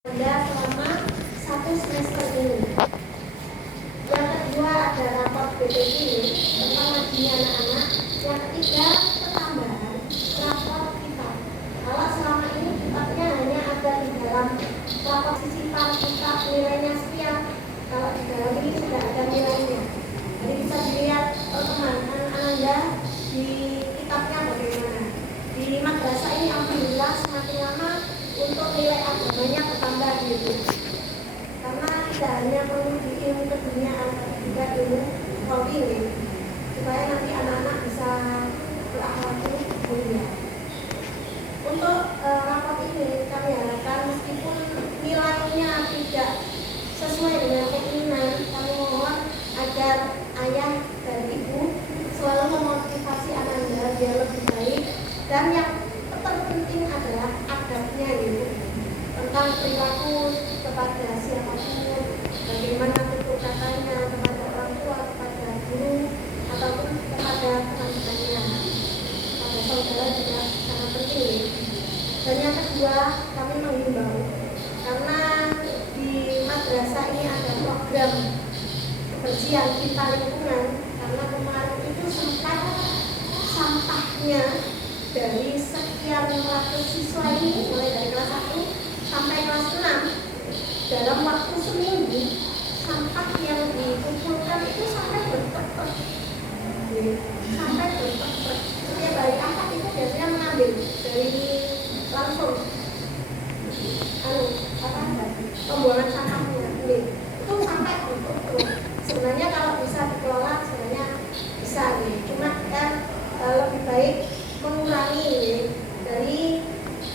Anda selama 1 semester ini. Yang kedua ada rapor BPI tentang ngajinya anak-anak. Yang ketiga pertambahan rapor kitab. Kalau selama ini kitabnya hanya ada di dalam rapor sisipan kitab nilainya sekian. Kalau di dalam ini sudah ada nilainya. Jadi bisa dilihat teman-teman Anda di kitabnya bagaimana. Di madrasah ini alhamdulillah semakin lama untuk nilai agamanya bertambah gitu. Karena tidak hanya perlu di ilmu keduniaan, tapi juga ilmu rohani, supaya nanti anak-anak bisa berakhlak mulia. Untuk rapor ini kami harapkan meskipun nilainya tidak sesuai dengan keinginan, kami mohon agar ayah dan ibu selalu memotivasi anak-anak biar lebih baik, dan yang terpenting adalah adabnya gitu, tentang perilaku kepada siapapun, bagaimana tutur katanya kepada orang tua, kepada guru, ataupun kepada teman-temannya, pada saudara juga sangat penting. Dan yang kedua, kami menghimbau, karena di madrasah ini ada program kebersihan kita lingkungan, karena kemarin itu sempat sampahnya dari sekian ratus siswa ini, mulai dari kelas 1 sampai kelas 6, dalam waktu seminggu sampah yang dikumpulkan itu sampai bertek-tek. Setiap hari Ahad itu biasanya mengambil dari langsung pembuangan sampahnya itu sampai bertek-tek. Sebenarnya kalau bisa dikelola sebenarnya bisa nih, cuma kan lebih baik mengurangi dari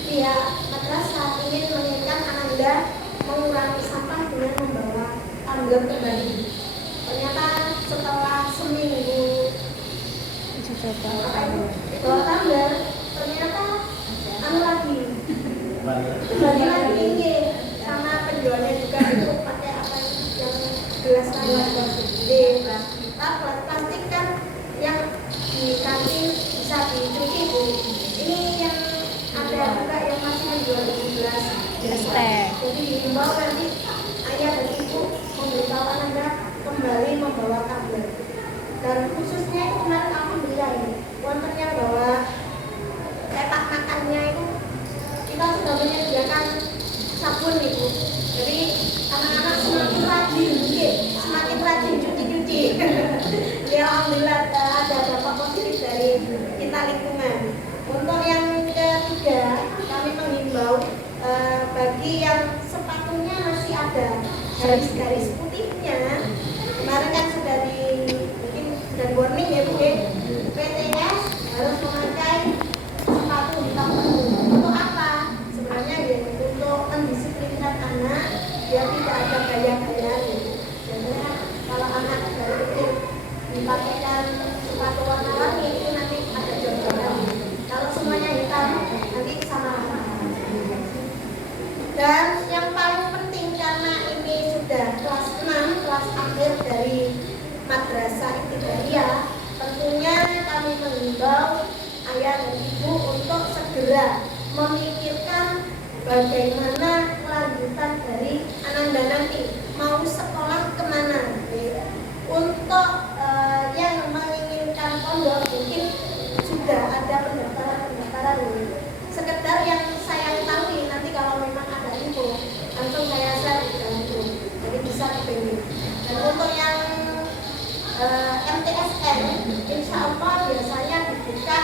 pihak madrasah ingin menginginkan Anda mengurangi sampah dengan membawa tumbler kembali. Ternyata setelah seminggu bawa tumbler, ternyata lagi kembali lagi ini sama penjualnya juga itu pakai apa yang gelas kita plastik kan yang di kantin bisa dicuci Bu. Ini yang ada juga yang masih menjual gelas teh. Jadi dihimbau nanti ayah dan ibu memberitahu Anda kembali membawa tumbler. Dan khususnya itu kemarin alhamdulillah ini wonten yang bawa petak makannya itu kita sudah menyediakan sabun Ibu. Jadi anak-anak semakin rajin cuci-cuci. Ya alhamdulillah ada dampak positif dari kita lingkungan. Untuk yang ketiga, kami menghimbau bagi yang sepatunya masih ada garis-garis putihnya, kemarin kan sudah mungkin sudah warning ya Bu, PTS harus memakai sepatu hitam penuh. Untuk apa? Sebenarnya ya untuk mendisiplinkan anak biar tidak ada gaya-gaya gitu. Biasanya kalau anak dari kecil dipakaikan sepatu warna warni itu nanti ada jodohan. Kalau semuanya hitam nanti sama. Dan yang paling penting karena ini sudah kelas 6, kelas akhir dari madrasah ibtidaiyah, tentunya kami menghimbau ayah dan ibu untuk segera memikirkan bagaimana kelanjutan dari Ananda nanti mau sekolah kemana. Untuk yang menginginkan pondok mungkin sudah ada pendaftaran sekedar yang saya ketahui, nanti kalau memang ada info langsung saya share di dalam grup, jadi bisa dipilih. Dan untuk yang MTSN insya Allah biasanya dibuka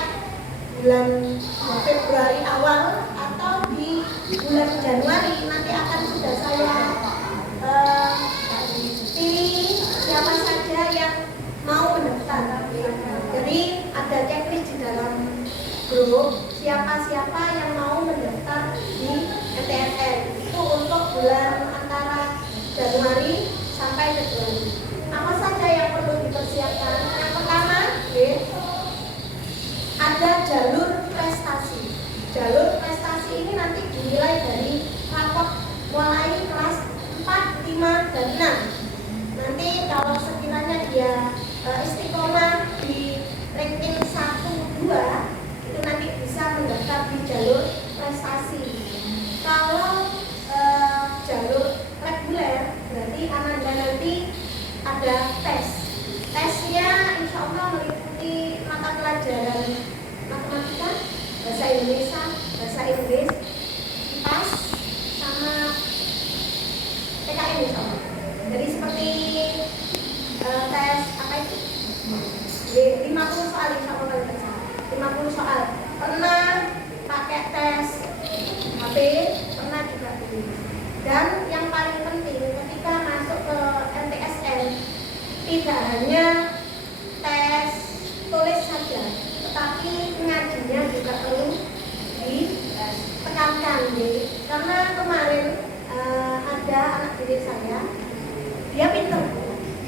bulan Februari awal atau di bulan Januari, nanti akan sudah saya pilih siapa saja yang mau mendaftar. Jadi ada checklist di dalam grup siapa-siapa yang mau mendaftar di MTSN itu untuk bulan antara Januari sampai Februari. Apa saja yang perlu dipersiapkan? Yang pertama, ada jalur prestasi. Jalur prestasi ini nanti dimulai dari rapot mulai kelas 4, 5, dan 6. Nanti kalau sekiranya dia istiqomah di ranking 1, 2 itu nanti bisa mendaftar di jalur prestasi. Kalau insya Allah. Jadi seperti tes apa itu? 50 soal insya Allah kali baca. 50 soal. Pernah pakai tes HP, pernah juga tulis. Dan yang paling penting ketika masuk ke MTSN tidak hanya tes tulis saja, tetapi ngajinya juga perlu ditekankan, karena kemarin ada anak didik saya, dia pinter,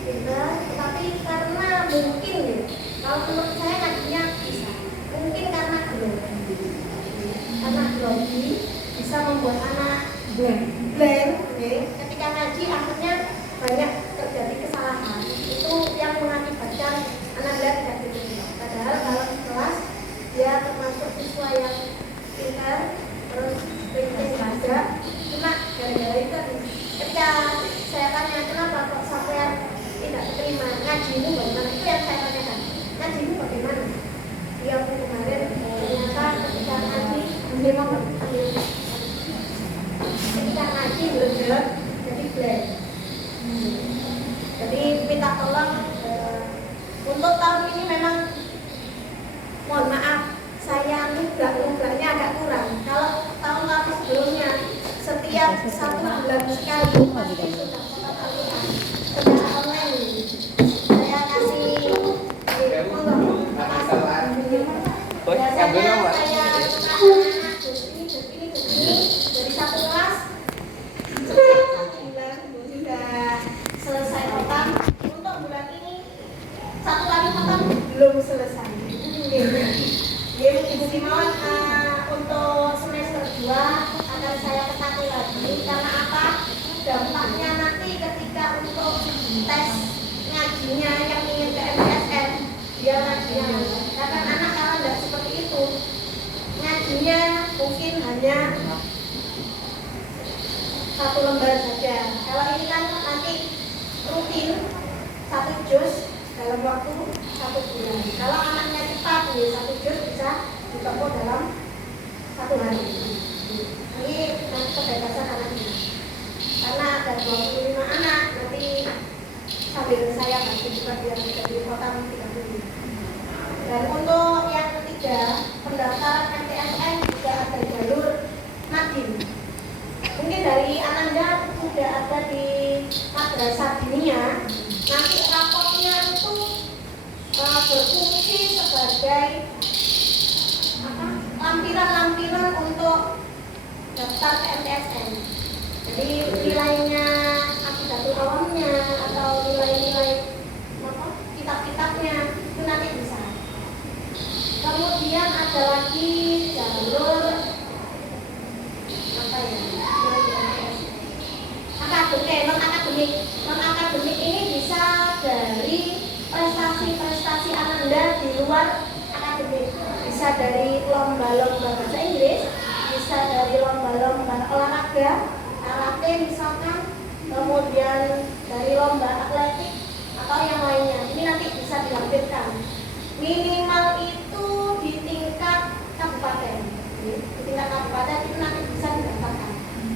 tetapi karena mungkin kalau menurut saya ngajinya bisa, mungkin karena grogi bisa membuat anak blank, ketika ngaji akhirnya banyak terjadi kesalahan, itu yang mengakibatkan anak dia tidak diterima. Padahal kalau di kelas dia termasuk siswa yang pintar, terus pintar juga, cuma gara-gara itu ketika saya tanya kenapa kok sampai tidak diterima, ngajimu bagaimana, itu yang saya tanyakan, ngajimu bagaimana. Dia pun kemarin ternyata ketika ngaji memang ketika ngaji belajar jadi blank. Jadi minta tolong untuk tahun ini memang mohon maaf saya nunggaknya agak kurang. Kalau tahun-tahun sebelumnya setiap 1 bulan sekali pasti sudah sholat Al-Quran secara online. Saya kasih biasanya saya anak ini dari satu kelas setiap 1 bulan sudah selesai total. Untuk bulan ini 1 kali total belum selesai. Ibu Simon untuk semester 2 akan saya ketahui lagi, karena apa? Dampaknya nanti ketika untuk tes ngajinya yang ingin ke MTSN dia ngajinya, karena anak kalau tidak seperti itu ngajinya mungkin hanya 1 lembar saja. Kalau ini kan nanti rutin 1 juz dalam waktu 1 bulan. Kalau anaknya cepat, 1 juz bisa ditempuh dalam 1 hari. Ini nanti kebebasan anaknya. Karena ada 25 anak, nanti sambil saya bantu juga biar jadi total 30. Dan untuk yang ketiga, pendaftaran MTSN juga ada jalur Nadiem. Mungkin dari Ananda sudah ada di madrasah dinia. Nanti raportnya itu berfungsi sebagai lampiran-lampiran untuk daftar ke MTSN. Jadi nilainya, akidatul awamnya, atau nilai-nilai kitab-kitabnya itu nanti bisa. Kemudian ada lagi jalur non-akademik ini bisa dari prestasi-prestasi Ananda di luar akademik, bisa dari lomba-lomba bahasa Inggris, bisa dari lomba-lomba olahraga, karate misalkan, kemudian dari lomba atletik atau yang lainnya. Ini nanti bisa dilampirkan. Minimal itu di tingkat kabupaten. Di tingkat kabupaten itu nanti bisa didaftarkan.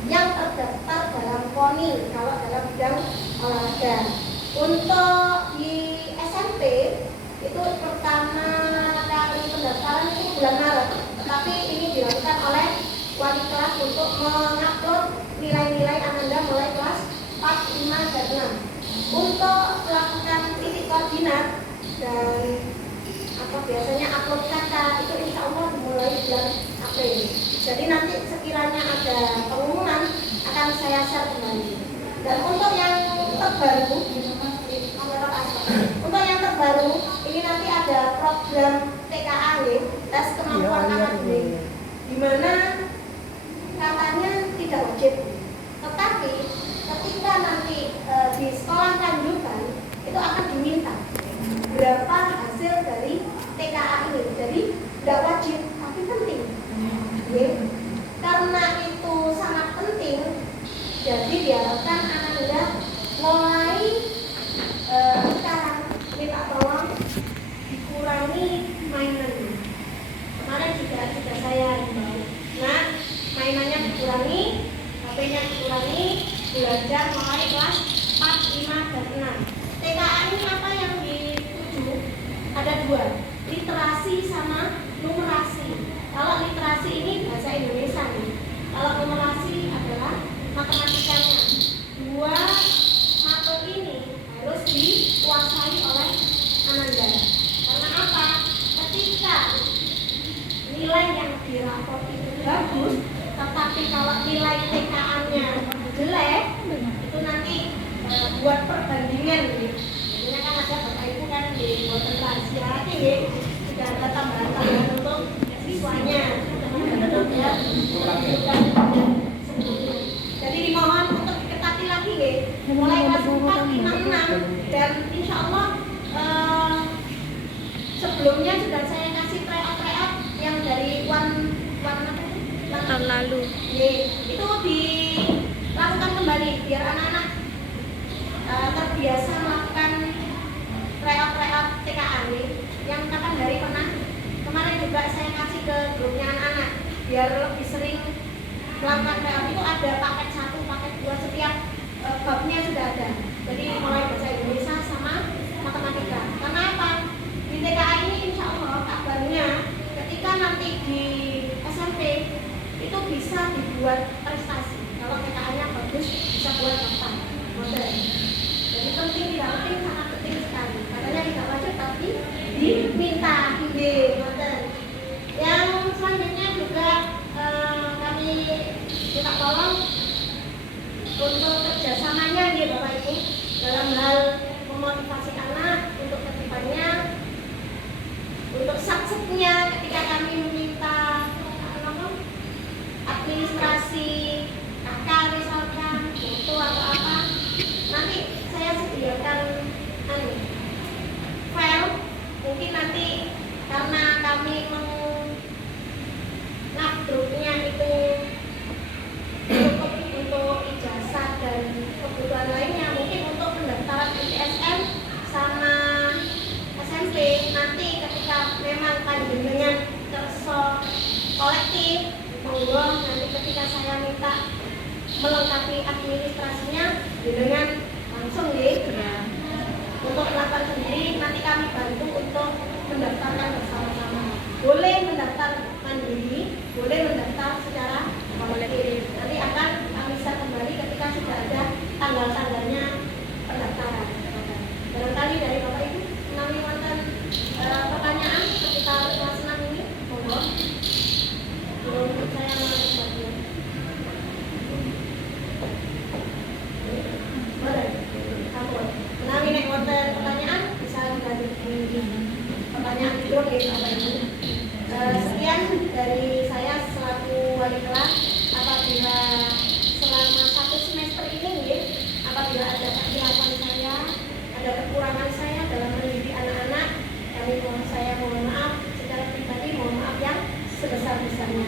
Yang terdaftar dalam KONI kalau dalam bidang olahraga. Untuk di SMP itu pertama kali pendaftaran itu bulan Maret, tetapi ini dilakukan oleh wali kelas untuk mengupload nilai-nilai Ananda mulai kelas 4, 5, dan 6. Untuk melakukan titik koordinat dan biasanya upload kata itu insya Allah dimulai bulan April. Jadi nanti sekiranya ada pengumuman akan saya share kembali. Dan untuk yang terbaru, ini nanti ada program TKA, tes kemampuan akademik, di mana katanya tidak wajib. Tetapi ketika nanti di sekolah lanjutan itu akan diminta berapa hasil dari TKA ini. Jadi tidak wajib, tapi penting. Karena itu sangat penting, jadi diharapkan Anda mulai sekarang minta tolong dikurangi mainannya. Kemarin juga saya himbau, nah mainannya dikurangi, HP-nya dikurangi, belajar mulai kelas 4, 5, dan 6. TKA ini apa yang dituju? Ada dua, literasi sama numerasi. Kalau literasi ini bahasa Indonesia nih. Kalau numerasi adalah matematikanya. Dua materi ini harus dikuasai oleh Ananda. Karena apa? Ketika nilai yang dirapor itu bagus, tetapi kalau nilai TKA-nya jelek, itu nanti buat perbandingan gitu. Jadi kan ada Bapak Ibu kan di buatan rahasia ini tidak ada tambahan-tambahan untuk siswanya. Ya, jadi dimohon untuk diketati lagi ya, mulai kelas 4, 5, 6 dan insya Allah sebelumnya sudah saya kasih tryout yang dari tahun lalu. Itu dilakukan kembali biar anak-anak terbiasa melakukan tryout TKA yang kapan hari pernah kemarin juga saya kasih ke grupnya anak-anak biar lebih sering melakukan tryout. Itu ada paket 1, paket 2, setiap babnya sudah ada. Jadi mulai bahasa Indonesia sama matematika. Karena apa? Di TKA ini insya Allah kabarnya ketika nanti di SMP itu bisa dibuat prestasi. Kalau TKA-nya bagus bisa buat daftar model. Jadi penting tidak penting, sangat penting sekali. Katanya tidak wajib tapi diminta ide model. Yang selanjutnya juga kami minta tolong untuk kerjasamanya nih Bapak Ibu dalam hal memotivasi anak untuk kedepannya, untuk suksesnya ketika kami meminta administrasi kakak misalkan foto atau apa, nanti saya sediakan file. Mungkin nanti karena kami menguploadnya itu cukup untuk ijazah dan kebutuhan lainnya, mungkin untuk pendaftaran ITSM sama SMP nanti ketika memang panjenengan kerso kolektif, monggo nanti ketika saya minta melengkapi administrasinya dengan langsung untuk melakukan sendiri, nanti kami bantu untuk mendaftarkan bersama-sama. Boleh mendaftar mandiri, boleh mendaftar secara kolektif. Nanti akan kami bisa kembali ketika sudah ada tanggal-tanggalnya pendaftaran. Barangkali dari Bapak Ibu mengalami wonten pertanyaan sekitar kelas 6 ini, monggo. Untuk saya mengajarkan. Boleh. Kamu. Menawi nek wonten pertanyaan bisa dilanjutkan. Pertanyaan itu Bapak Ibu. Sekian dari saya selaku wali kelas. Apabila selama 1 semester ini apabila ada kekurangan saya, ada kekurangan saya dalam mendidik anak-anak, saya mohon maaf secara pribadi, mohon maaf yang sebesar-besarnya.